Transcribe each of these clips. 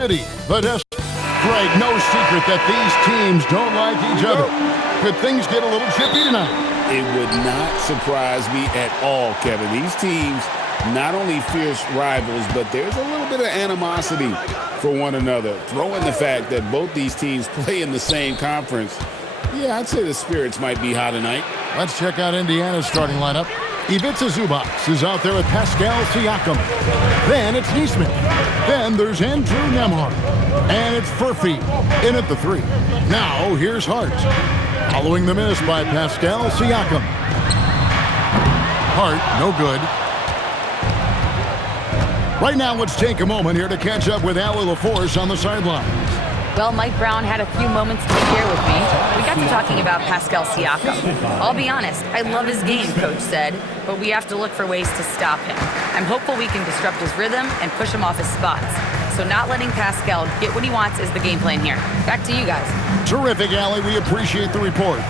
City, the Greg, no secret that these teams don't like each other. Could things get a little chippy tonight? It would not surprise me at all, Kevin. These teams, not only fierce rivals, but there's a little bit of animosity for one another. Throw in the fact that both these teams play in the same conference. Yeah, I'd say the spirits might be high tonight. Let's check out Indiana's starting lineup. Ivica Zubac is out there with Pascal Siakam. Then it's Neesmith. Then there's Andrew Nembhard. And it's Furphy in at the 3. Now here's Hart. Following the miss by Pascal Siakam. Hart, no good. Right now, let's take a moment here to catch up with Allie LaForce on the sidelines. Well, Mike Brown had a few moments to share with me. We got to talking about Pascal Siakam. I'll be honest, I love his game, Coach said, but we have to look for ways to stop him. I'm hopeful we can disrupt his rhythm and push him off his spots. So not letting Pascal get what he wants is the game plan here. Back to you guys. Terrific, Allie. We appreciate the report.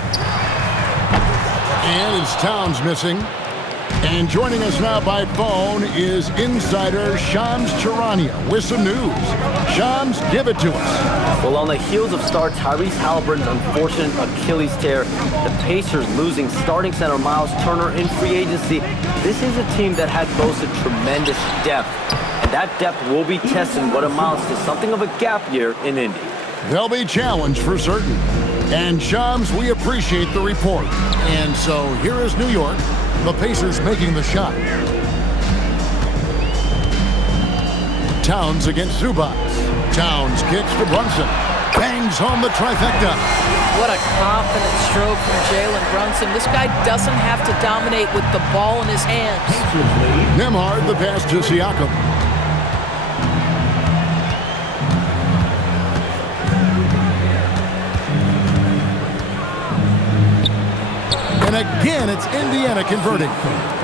And it's Towns missing. And joining us now by phone is insider Shams Charania with some news. Shams, give it to us. Well, on the heels of star Tyrese Halliburton's unfortunate Achilles tear, the Pacers losing starting center Miles Turner in free agency, this is a team that had boasted tremendous depth. And that depth will be testing what amounts to something of a gap year in Indy. They'll be challenged for certain. And Shams, we appreciate the report. And so here is New York. The Pacers making the shot. Towns against Zubac. Towns kicks to Brunson. Bangs home the trifecta. What a confident stroke from Jalen Brunson. This guy doesn't have to dominate with the ball in his hands. Nembhard the pass to Siakam. And again, it's Indiana converting.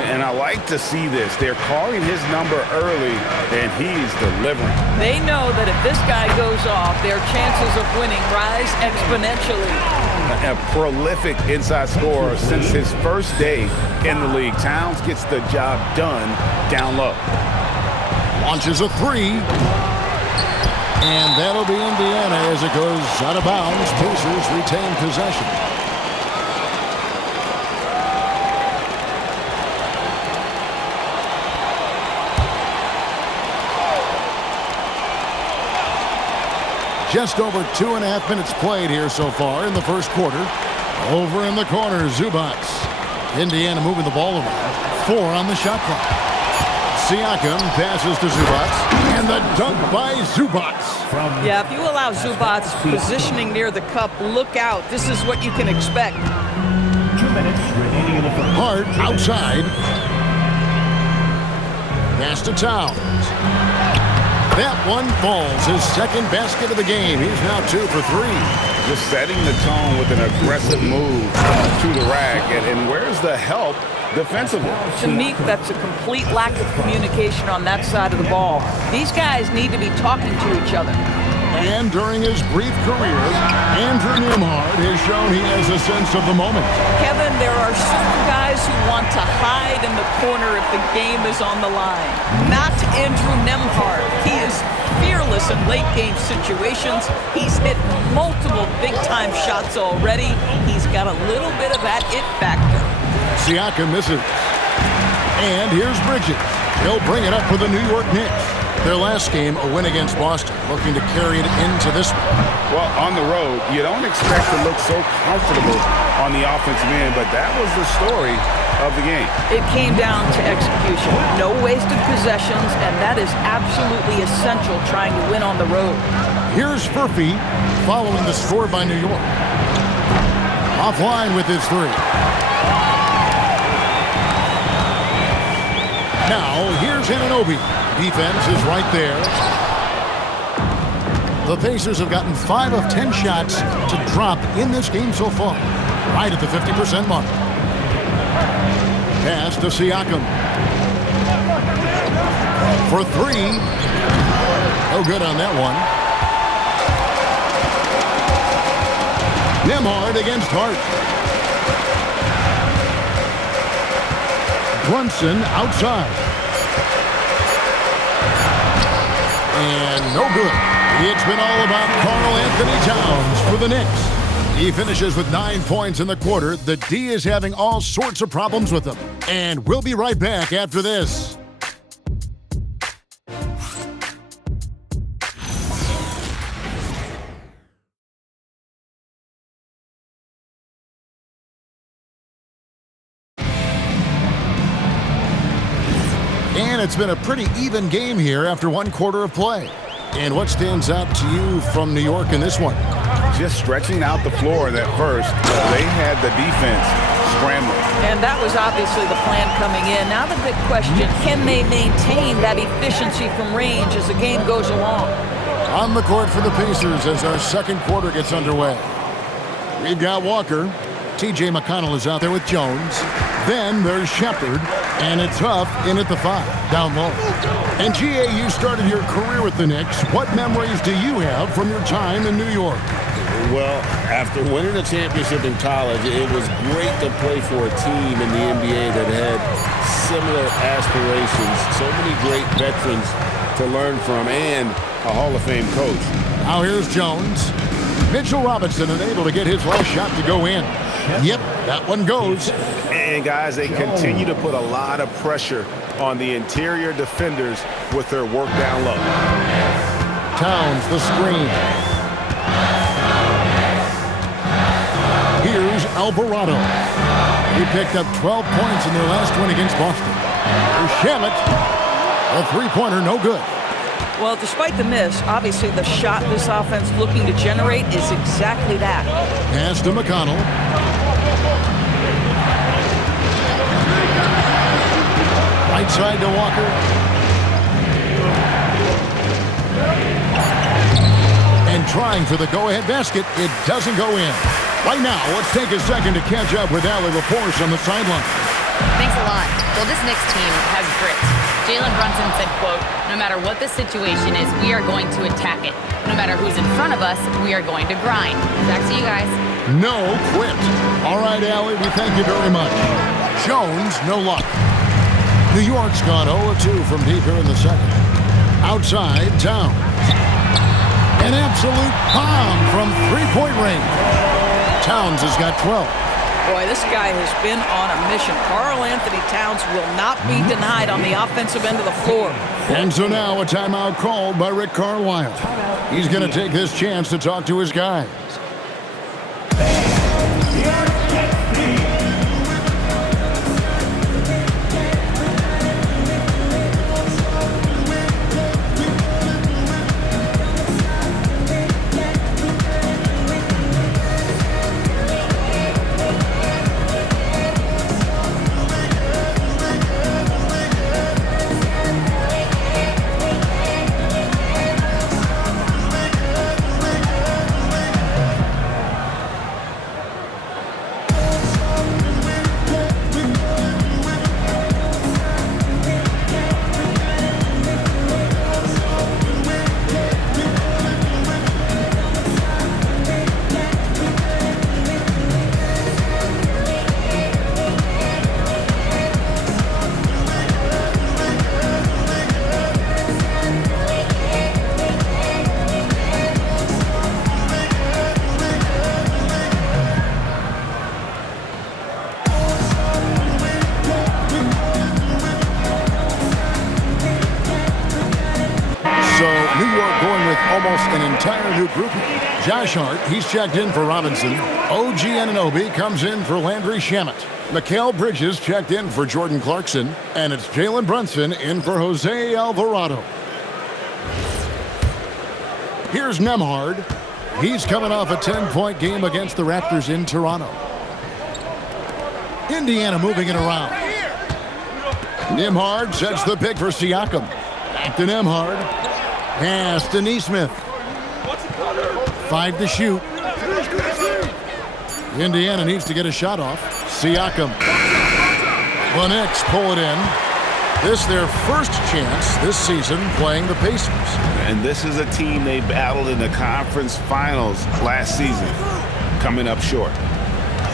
And I like to see this. They're calling his number early, and he's delivering. They know that if this guy goes off, their chances of winning rise exponentially. A prolific inside scorer since his first day in the league. Towns gets the job done down low. Launches a 3. And that'll be Indiana as it goes out of bounds. Pacers retain possession. Just over 2.5 minutes played here so far in the first quarter. Over in the corner, Zubac. Indiana moving the ball around. 4 on the shot clock. Siakam passes to Zubac. And the dunk by Zubac. Yeah, if you allow Zubac's positioning near the cup, look out. This is what you can expect. 2 minutes remaining in the first. Hart outside. Pass to Towns. That one falls, his second basket of the game. He's now 2 for 3. Just setting the tone with an aggressive move to the rack. And where's the help defensively? To me, that's a complete lack of communication on that side of the ball. These guys need to be talking to each other. And during his brief career, Andrew Nembhard has shown he has a sense of the moment. Kevin, there are certain guys who want to hide in the corner if the game is on the line. Not Andrew Nembhard. He is fearless in late-game situations. He's hit multiple big-time shots already. He's got a little bit of that it factor. Siakam misses. And here's Bridges. He'll bring it up for the New York Knicks. Their last game, a win against Boston, looking to carry it into this one. Well, on the road, you don't expect to look so comfortable on the offensive end, but that was the story of the game. It came down to execution. No wasted possessions, and that is absolutely essential trying to win on the road. Here's Furphy following the score by New York. Offline with his 3. Now, here's Anunoby. Defense is right there. The Pacers have gotten 5 of 10 shots to drop in this game so far, right at the 50% mark. Pass to Siakam. For 3. No good on that one. Nembhard against Hart. Brunson outside. And no good. It's been all about Karl Anthony Towns for the Knicks. He finishes with 9 points in the quarter. The D is having all sorts of problems with him. And we'll be right back after this. And it's been a pretty even game here after one quarter of play. And what stands out to you from New York in this one? Just stretching out the floor that first. They had the defense scrambling. And that was obviously the plan coming in. Now the big question, can they maintain that efficiency from range as the game goes along? On the court for the Pacers as our second quarter gets underway. We've got Walker. T.J. McConnell is out there with Jones. Then there's Shepard. And it's Huff in at the 5, down low. And G.A., you started your career with the Knicks. What memories do you have from your time in New York? Well, after winning a championship in college, it was great to play for a team in the NBA that had similar aspirations. So many great veterans to learn from and a Hall of Fame coach. Now here's Jones. Mitchell Robinson unable to get his last shot to go in. Yep, that one goes. And guys, they continue to put a lot of pressure on the interior defenders with their work down low. Towns, the screen. Here's Alvarado. He picked up 12 points in their last win against Boston. Here's Shamet. A three-pointer, no good. Well, despite the miss, obviously the shot this offense looking to generate is exactly that. Pass to McConnell. Right side to Walker. And trying for the go-ahead basket. It doesn't go in. Right now, let's take a second to catch up with Allie LaForce on the sideline. Thanks a lot. Well, this Knicks team has grit. Jalen Brunson said, quote, "No matter what the situation is, we are going to attack it. No matter who's in front of us, we are going to grind." Back to you guys. No quit. All right, Allie, we thank you very much. Jones, no luck. New York's gone 0-2 from deep here in the second. Outside, Towns. An absolute bomb from three-point range. Towns has got 12. Boy, this guy has been on a mission. Karl Anthony Towns will not be denied on the offensive end of the floor. And so now a timeout called by Rick Carlisle. He's going to take this chance to talk to his guys. An entire new group. Josh Hart, he's checked in for Robinson. OG Anunoby comes in for Landry Shamet. Mikal Bridges checked in for Jordan Clarkson. And it's Jalen Brunson in for Jose Alvarado. Here's Nembhard. He's coming off a 10-point game against the Raptors in Toronto. Indiana moving it around. Nembhard sets the pick for Siakam. Back to Nembhard. Pass to Nesmith. 5 to shoot. Indiana needs to get a shot off. Siakam. The Knicks pull it in. This their first chance this season playing the Pacers. And this is a team they battled in the conference finals last season, coming up short.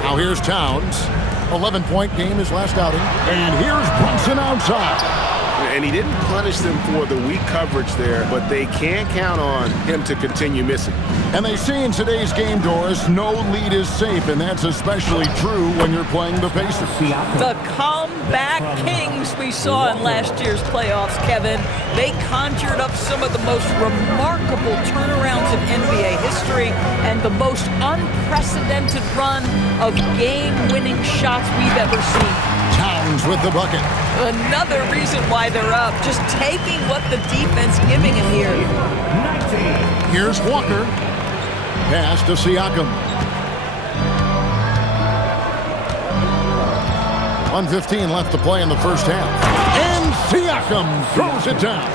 Now here's Towns. 11-point game his last outing. And here's Brunson outside. and he didn't punish them for the weak coverage there, but they can't count on him to continue missing. And they say in today's game, Doris, no lead is safe, and that's especially true when you're playing the Pacers. The comeback kings we saw in last year's playoffs, Kevin. They conjured up some of the most remarkable turnarounds in NBA history and the most unprecedented run of game-winning shots we've ever seen. Towns with the bucket. Another reason why they're up, just taking what the defense giving him here. Here's Walker. Pass to Siakam. 1:15 left to play in the first half. And Siakam throws it down.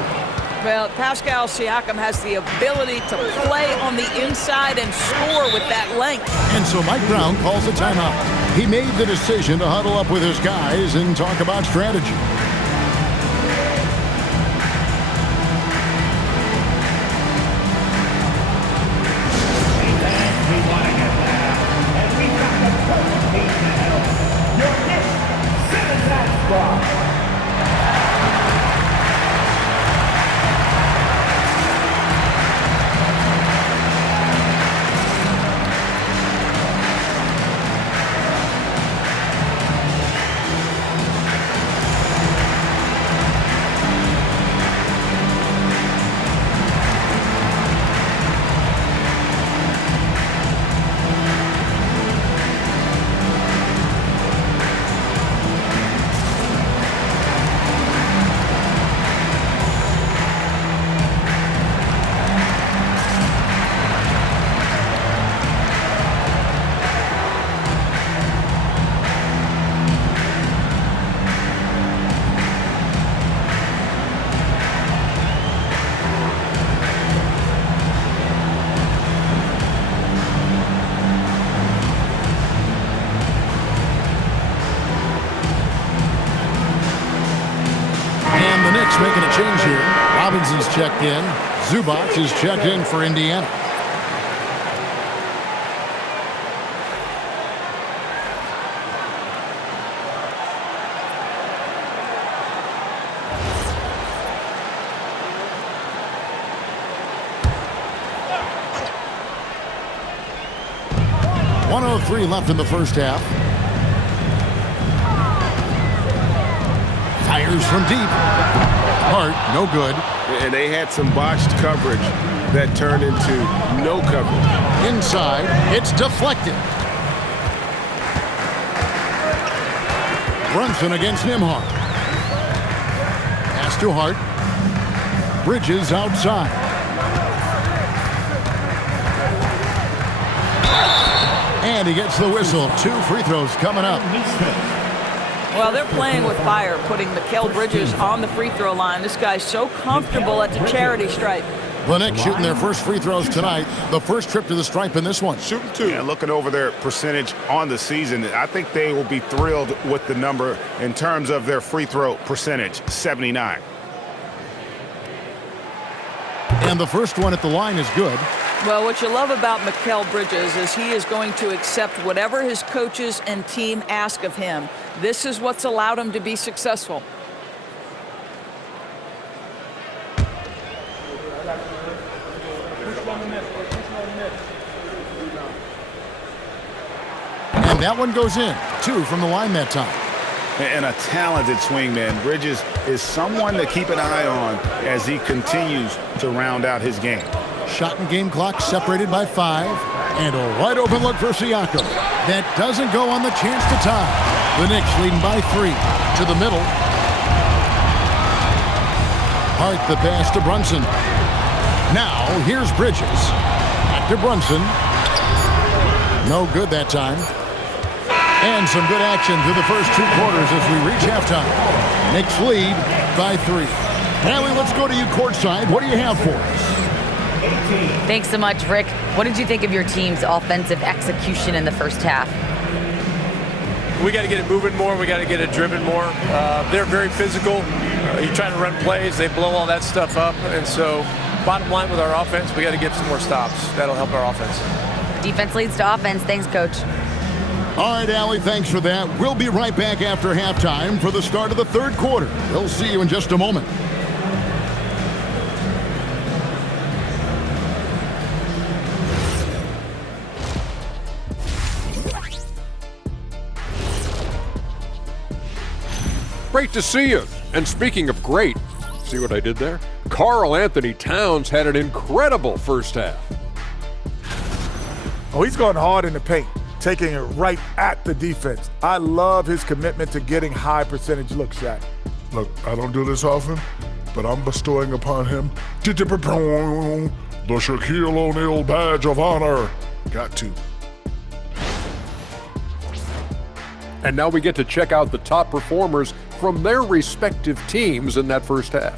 Well, Pascal Siakam has the ability to play on the inside and score with that length. And so Mike Brown calls a timeout. He made the decision to huddle up with his guys and talk about strategy. Making a change here. Robinson's checked in. Zubac is checked in for Indiana. .103 left in the first half. Fires from deep. Hart, no good. And they had some botched coverage that turned into no coverage. Inside, it's deflected. Brunson against Nembhard. Pass to Hart. Bridges outside. And he gets the whistle. 2 free throws coming up. Well, they're playing with fire, putting Mikal Bridges on the free throw line. This guy's so comfortable at the charity stripe. The Knicks shooting their first free throws tonight. The first trip to the stripe in this one. Shooting 2. And looking over their percentage on the season, I think they will be thrilled with the number in terms of their free throw percentage, 79. And the first one at the line is good. Well, what you love about Mikal Bridges is he is going to accept whatever his coaches and team ask of him. This is what's allowed him to be successful. And that one goes in. 2 from the line that time. And a talented swingman. Bridges is someone to keep an eye on as he continues to round out his game. Shot and game clock separated by 5. And a wide open look for Siakam. That doesn't go on the chance to tie. The Knicks leading by 3. To the middle. Hart the pass to Brunson. Now here's Bridges. Back to Brunson. No good that time. And some good action through the first 2 quarters as we reach halftime. Knicks lead by 3. Allie, let's go to you courtside. What do you have for us? Thanks so much, Rick. What did you think of your team's offensive execution in the first half? We got to get it moving more. We got to get it driven more. They're very physical. You're trying to run plays. They blow all that stuff up. And so bottom line with our offense, we got to get some more stops. That'll help our offense. Defense leads to offense. Thanks, Coach. All right, Allie, thanks for that. We'll be right back after halftime for the start of the third quarter. We'll see you in just a moment. Great to see you. And speaking of great, see what I did there? Karl Anthony Towns had an incredible first half. Oh, he's going hard in the paint, taking it right at the defense. I love his commitment to getting high percentage looks, Shaq. Look, I don't do this often, but I'm bestowing upon him the Shaquille O'Neal badge of honor. Got to. And now we get to check out the top performers from their respective teams in that first half.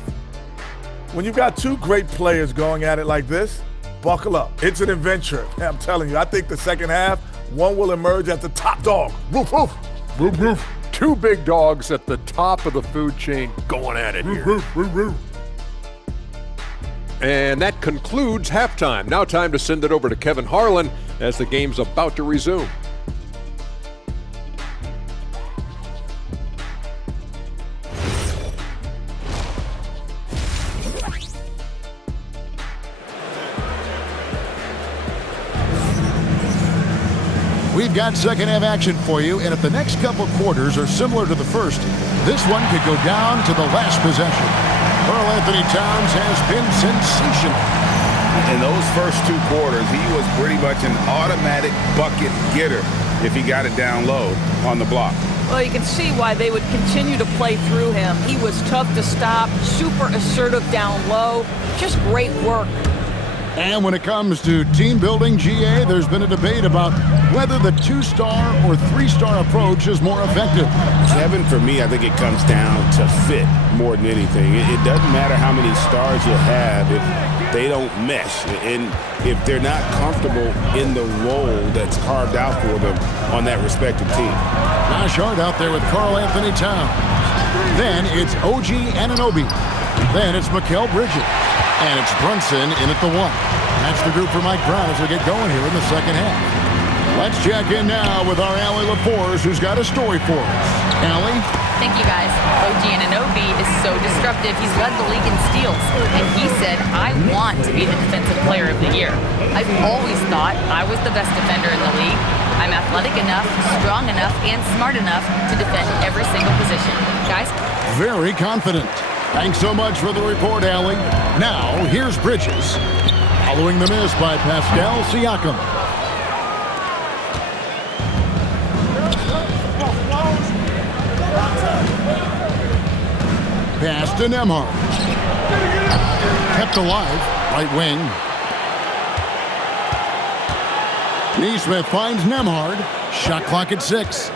When you've got two great players going at it like this, buckle up. It's an adventure. I'm telling you, I think the second half, one will emerge as the top dog. Woof, woof. Woof, woof. Two big dogs at the top of the food chain going at it here. Woof, woof, woof. And that concludes halftime. Now time to send it over to Kevin Harlan as the game's about to resume. We've got second half action for you, and if the next couple quarters are similar to the first, this one could go down to the last possession. Karl Anthony Towns has been sensational. In those first two quarters, he was pretty much an automatic bucket getter if he got it down low on the block. Well, you can see why they would continue to play through him. He was tough to stop, super assertive down low, just great work. And when it comes to team building, GA, there's been a debate about whether the two-star or three-star approach is more effective. Kevin, for me, I think it comes down to fit more than anything. It doesn't matter how many stars you have if they don't mesh and if they're not comfortable in the role that's carved out for them on that respective team. Josh Hart out there with Karl Anthony Towns. Then it's OG Anunoby. Then it's Mikal Bridges. And it's Brunson in at the one. That's the group for Mike Brown as we get going here in the second half. Let's check in now with our Allie LaForce, who's got a story for us. Allie? Thank you, guys. OG Anunoby is so disruptive. He's led the league in steals. And he said, I want to be the defensive player of the year. I've always thought I was the best defender in the league. I'm athletic enough, strong enough, and smart enough to defend every single position. Guys? Very confident. Thanks so much for the report, Allie. Now, here's Bridges, following the miss by Pascal Siakam. Pass to Nembhard. Kept alive, right wing. Neesmith finds Nembhard. Shot clock at 6.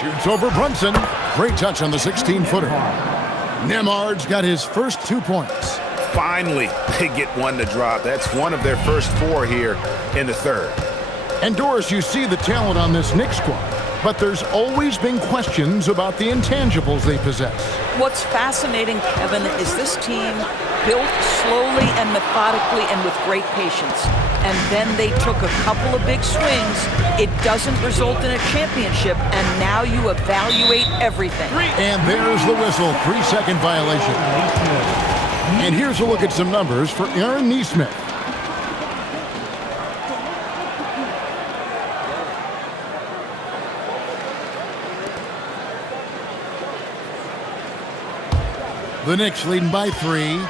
Shoots over Brunson. Great touch on the 16-footer. Nembhard's got his first 2 points. Finally, they get one to drop. That's one of their first 4 here in the third. And Doris, you see the talent on this Knicks squad, but there's always been questions about the intangibles they possess. What's fascinating, Kevin, is this team built slowly and methodically and with great patience. And then they took a couple of big swings. It doesn't result in a championship, and now you evaluate everything. And there's the whistle, 3-second violation. And here's a look at some numbers for Aaron Neesmith. The Knicks leading by 3.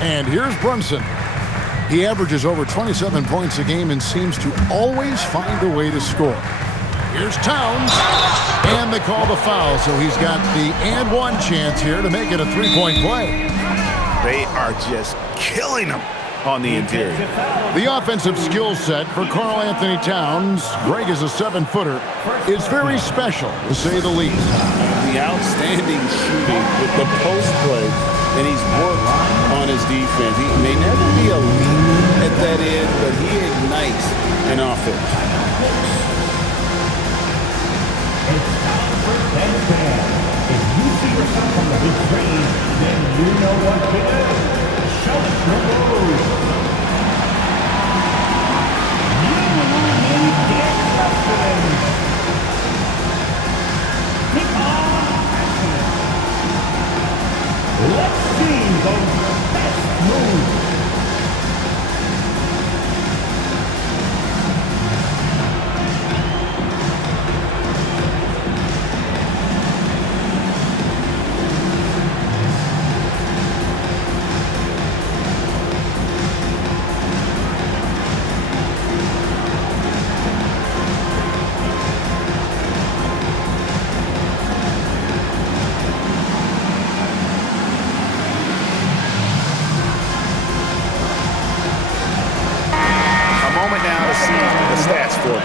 And here's Brunson. He averages over 27 points a game and seems to always find a way to score. Here's Towns. And they call the foul, so he's got the and one chance here to make it a 3-point play. They are just killing them on the interior. The offensive skill set for Karl Anthony Towns, Greg is a 7-footer, is very special, to say the least. The outstanding shooting with the post play, and he's worked on his defense. He may never be elite at that end, but he ignites an offense. It's time for If you see yourself on the big screen, then you know what to do. Let's see those best moves.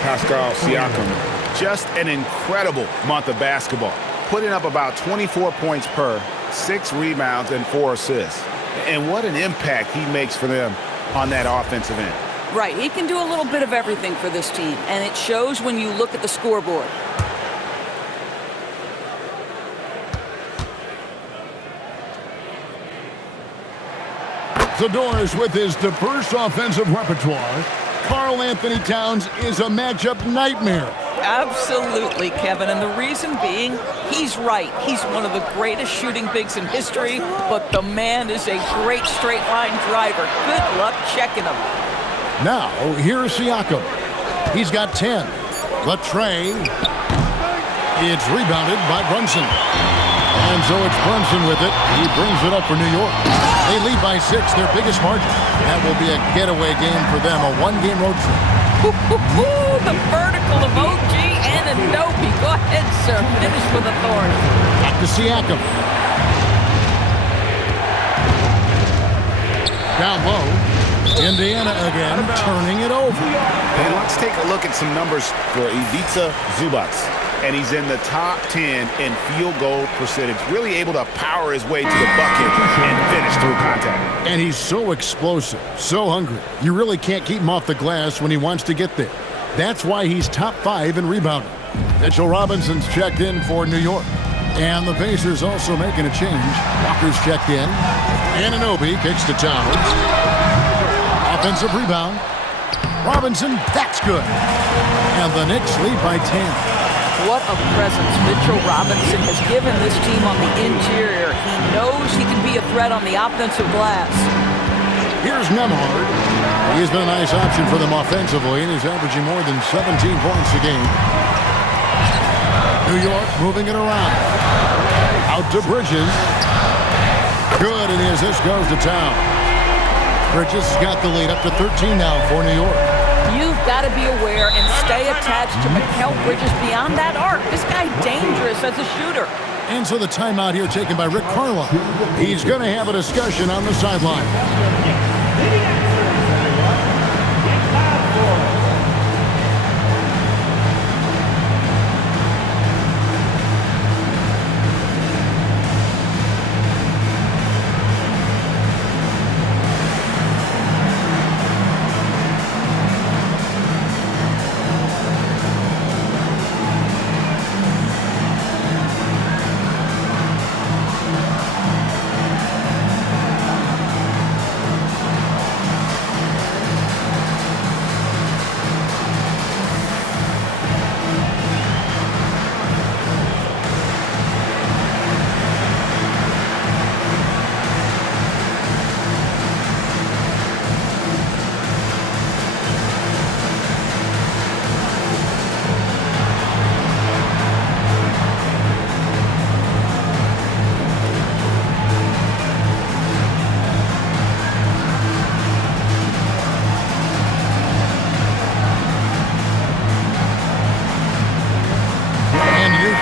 Pascal Siakam. Just an incredible month of basketball, putting up about 24 points per, 6 rebounds, and 4 assists. And what an impact he makes for them on that offensive end. Right, he can do a little bit of everything for this team, and it shows when you look at the scoreboard. Zadorus with his diverse offensive repertoire. Karl Anthony Towns is a matchup nightmare. Absolutely, Kevin, and the reason being, he's right. He's one of the greatest shooting bigs in history, but the man is a great straight-line driver. Good luck checking him. Now, here's Siakam. He's got 10. Latre. It's rebounded by Brunson. And so it's Brunson with it. He brings it up for New York. They lead by 6, their biggest margin. That will be a getaway game for them, a one-game road trip. The vertical of OG and Anunoby. Go ahead, sir. Finish with authority. Back to Siakam. Down low. Indiana again, turning it over. And let's take a look at some numbers for Ivica Zubac. And he's in the top 10 in field goal percentage, really able to power his way to the bucket and finish through contact. And he's so explosive, so hungry. You really can't keep him off the glass when he wants to get there. That's why he's top 5 in rebounding. Mitchell Robinson's checked in for New York. And the Pacers also making a change. Walker's checked in. Anunoby kicks to Towns. Offensive rebound. Robinson, that's good. And the Knicks lead by 10. What a presence Mitchell Robinson has given this team on the interior. He knows he can be a threat on the offensive glass. Here's Nembhard. He's been a nice option for them offensively, and he's averaging more than 17 points a game. New York moving it around. Out to Bridges. Good, and the assist goes to Town. Bridges has got the lead up to 13 now for New York. You've got to be aware and stay attached to Mikal Bridges beyond that arc. This guy's dangerous as a shooter. And so the timeout here taken by Rick Carlisle. He's going to have a discussion on the sideline.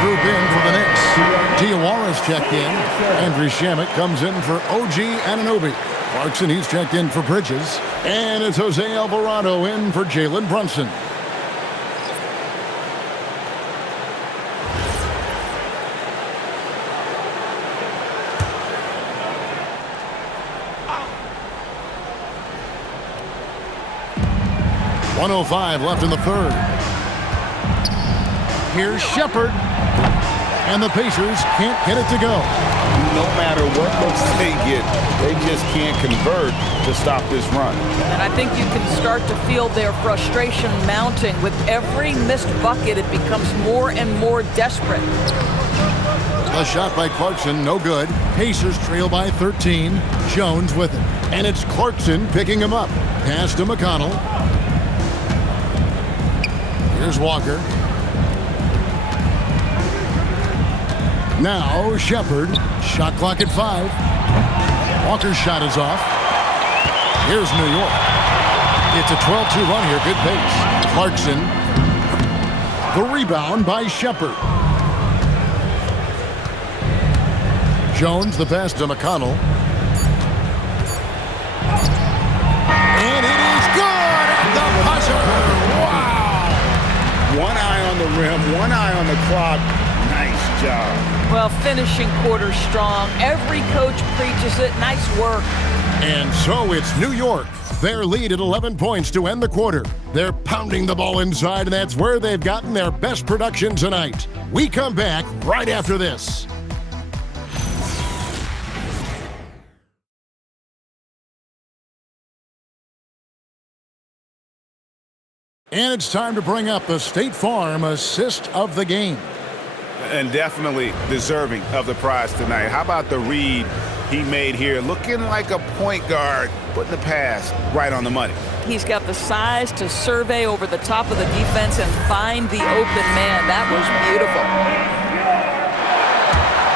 Group in for the Knicks. Diawara's checked in. Andrew Shamet comes in for OG Anunoby. Clarkson, he's checked in for Bridges. And it's Jose Alvarado in for Jalen Brunson. .105 left in the third. Here's Shepard. And the Pacers can't get it to go. No matter what looks they get, it. They just can't convert to stop this run. And I think you can start to feel their frustration mounting. With every missed bucket, it becomes more and more desperate. A shot by Clarkson, no good. Pacers trail by 13. Jones with it. And it's Clarkson picking him up. Pass to McConnell. Here's Walker. Now Shepard. Shot clock at 5. Walker's shot is off. Here's New York. It's a 12-2 run here. Good pace. Clarkson. The rebound by Shepard. Jones, the pass to McConnell. And it is good at the buzzer. Wow! One eye on the rim, one eye on the clock. Nice job. Well, finishing quarter strong. Every coach preaches it. Nice work. And so it's New York. Their lead at 11 points to end the quarter. They're pounding the ball inside, and that's where they've gotten their best production tonight. We come back right after this. And it's time to bring up the State Farm assist of the game. And definitely deserving of the prize tonight. How about the read he made here? Looking like a point guard, putting the pass right on the money. He's got the size to survey over the top of the defense and find the open man. That was beautiful.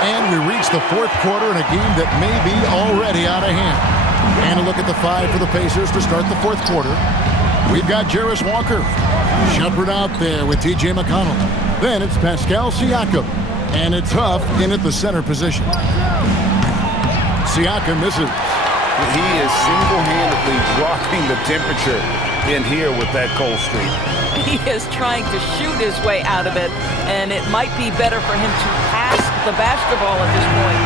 And we reach the fourth quarter in a game that may be already out of hand. And a look at the 5 for the Pacers to start the fourth quarter. We've got Jarris Walker. Shepard out there with T.J. McConnell. Then it's Pascal Siakam. And it's Huff in at the center position. Siakam misses. He is single-handedly dropping the temperature in here with that cold streak. He is trying to shoot his way out of it, and it might be better for him to pass the basketball at this point.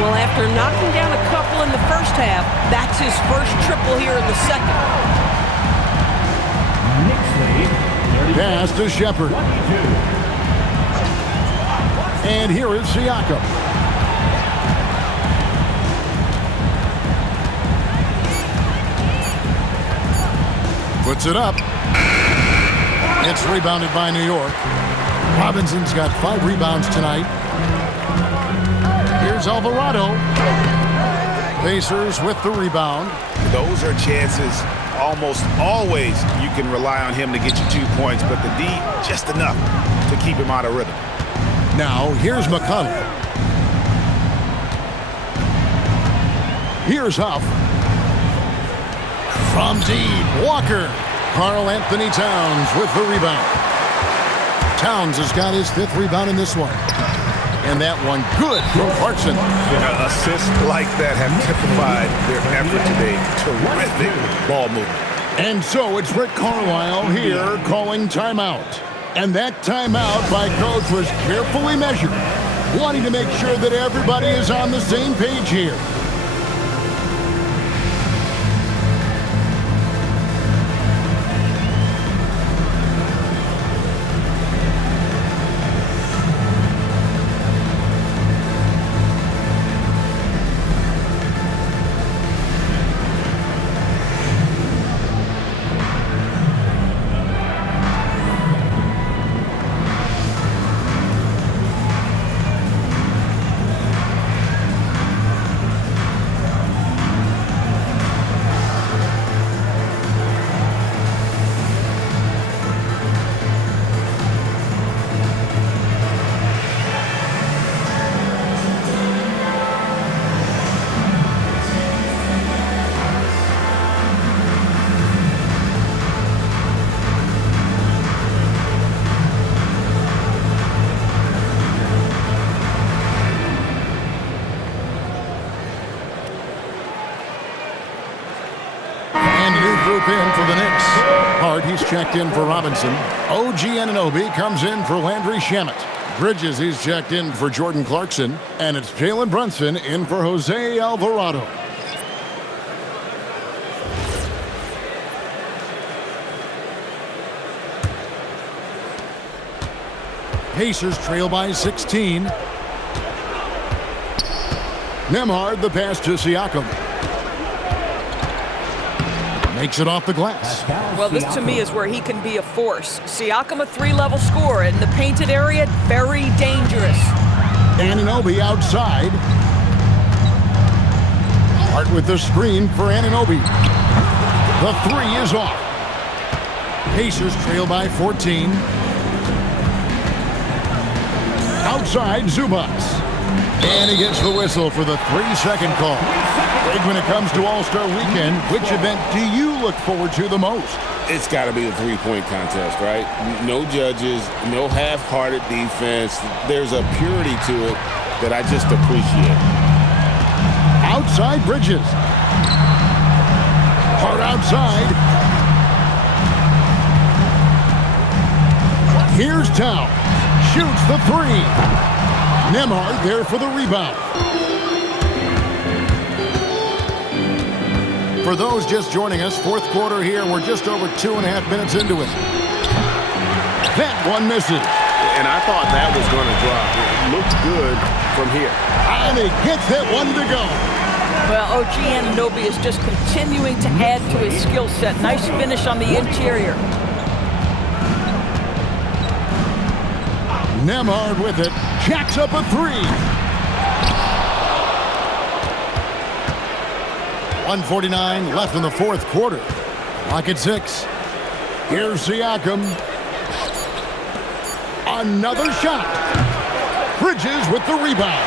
Well, after knocking down a couple in the first half, that's his first triple here in the second. Pass to Shepard. And here is Siakam. Puts it up. It's rebounded by New York. Robinson's got 5 rebounds tonight. Here's Alvarado. Pacers with the rebound. Those are chances. Almost always you can rely on him to get you 2 points, but the D just enough to keep him out of rhythm. Now here's McConnell. Here's Huff. From deep, Walker. Karl Anthony Towns with the rebound. Towns has got his 5th rebound in this one. And that one good from Clarkson. Assists like that have typified their effort today. Terrific ball movement. And so it's Rick Carlisle here calling timeout. And that timeout by Coach was carefully measured, wanting to make sure that everybody is on the same page here. Group in for the Knicks. Hart, he's checked in for Robinson. OG Anunoby comes in for Landry Shamet. Bridges, he's checked in for Jordan Clarkson. And it's Jalen Brunson in for Jose Alvarado. Pacers trail by 16. Nembhard, the pass to Siakam. Makes it off the glass. Well, this to me is where he can be a force. Siakam, a 3-level scorer in the painted area, very dangerous. Anunoby outside. Hart with the screen for Anunoby. The 3 is off. Pacers trail by 14. Outside, Zubac. And he gets the whistle for the 3-second call. Greg, when it comes to All-Star Weekend, which event do you look forward to the most? It's got to be the three-point contest, right? No judges, no half-hearted defense. There's a purity to it that I just appreciate. Outside, Bridges. Hart outside. Here's Towns. Shoots the 3. Nembhard there for the rebound. For those just joining us, fourth quarter here. We're just over 2.5 minutes into it. That one misses. And I thought that was going to drop. It looked good from here. And he gets that one to go. Well, OG Anunoby is just continuing to add to his skill set. Nice finish on the interior. Nembhard with it. Jacks up a 3. 1:49 left in the fourth quarter. Clock at 6. Here's Siakam. Another shot. Bridges with the rebound.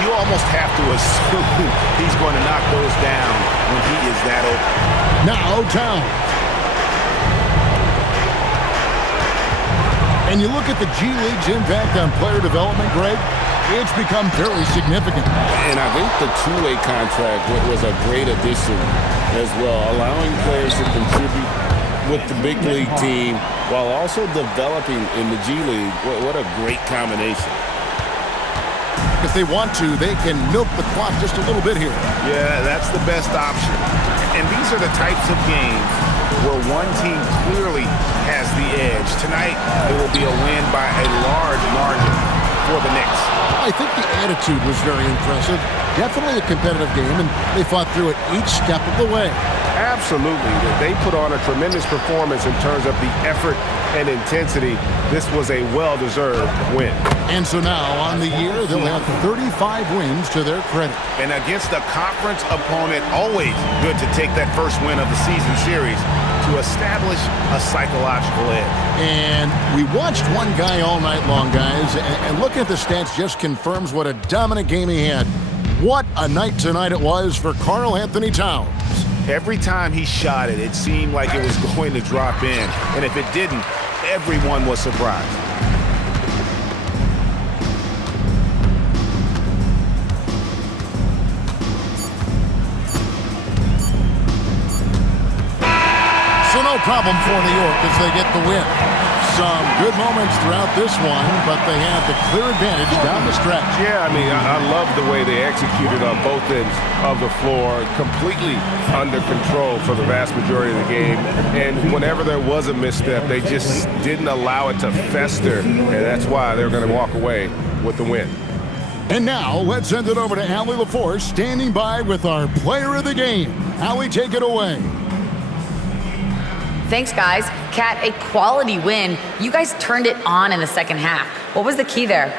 You almost have to assume he's going to knock those down when he is that open. Now Towns. And you look at the G League's impact on player development, Greg, it's become very significant. And I think the two-way contract was a great addition as well, allowing players to contribute with the big league team while also developing in the G League. What a great combination. If they want to, they can milk the clock just a little bit here. Yeah, that's the best option. And these are the types of games where one team clearly has the edge. Tonight, it will be a win by a large margin for the Knicks. I think the attitude was very impressive. Definitely a competitive game, and they fought through it each step of the way. Absolutely. They put on a tremendous performance in terms of the effort and intensity. This was a well-deserved win. And so now, on the year, they'll have 35 wins to their credit. And against a conference opponent, always good to take that first win of the season series to establish a psychological edge. And we watched one guy all night long, guys, and looking at the stats just confirms what a dominant game he had. What a night tonight it was for Karl Anthony Towns. Every time he shot it, it seemed like it was going to drop in. And if it didn't, everyone was surprised. So no problem for New York as they get the win. Some good moments throughout this one, but they have the clear advantage down the stretch. Yeah, I mean, I love the way they executed on both ends of the floor, completely under control for the vast majority of the game. And whenever there was a misstep, they just didn't allow it to fester, and that's why they're going to walk away with the win. And now, let's send it over to Allie LaForce, standing by with our player of the game. Allie, take it away. Thanks, guys. Kat, a quality win. You guys turned it on in the second half. What was the key there?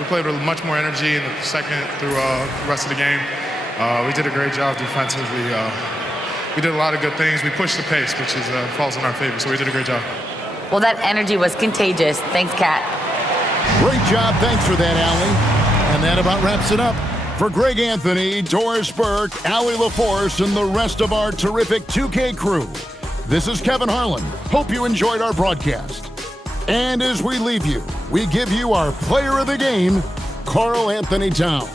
We played with much more energy in the second through the rest of the game. We did a great job defensively. We did a lot of good things. We pushed the pace, which falls in our favor, so we did a great job. Well, that energy was contagious. Thanks, Kat. Great job. Thanks for that, Allie. And that about wraps it up. For Greg Anthony, Doris Burke, Allie LaForce, and the rest of our terrific 2K crew, this is Kevin Harlan. Hope you enjoyed our broadcast. And as we leave you, we give you our player of the game, Karl Anthony Towns.